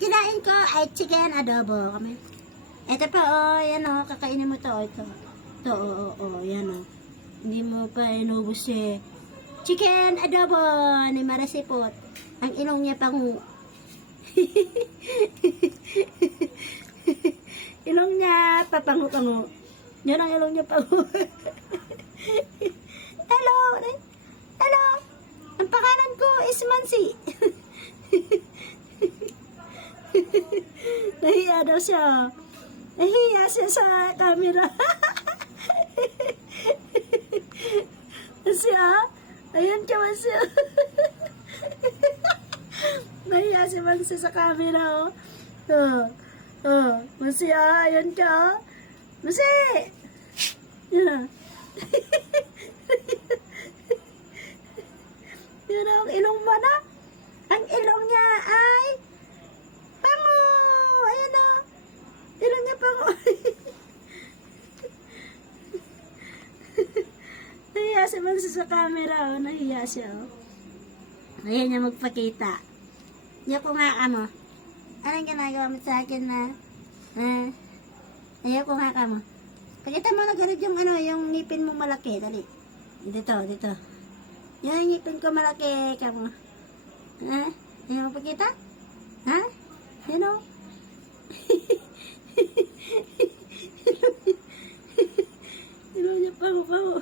kinain ko ay chicken adobo. Ito pa, oh, yan oh, kakainin mo to, oh, ito. Ito, yan oh. Hindi mo pa inubos eh. Chicken adobo ni Marasipot. Ang ilong niya pang ilong niya papangu-pangu. Yan ang ilong niya pangu. Hello! Hello! Ang pangalan ko is Mansi. Nahiya daw siya. Nahiya siya sa camera. Siya, ayan ka Mansi. Nahiya si Mansi sa camera. Mansi, ayan ka. Mansi! Yeah. Yun ang ilong mo na. Ang ilong niya ay pango. Ayan o. Ilong niya pango. Nahiya si Mansi sa camera. Nahiya siya. Ayan niya magpakita. Ayaw ko nga ka mo. Anong ginagawa mo sa akin na? Ayaw ko nga ka mo. Pakita mo na ganit yung yung ngipin mong malaki. Dali. Dito. Yung ngipin ko malaki. Kamo. Ayaw mo pakita? Ha? Yan o. Ilaw niya pango.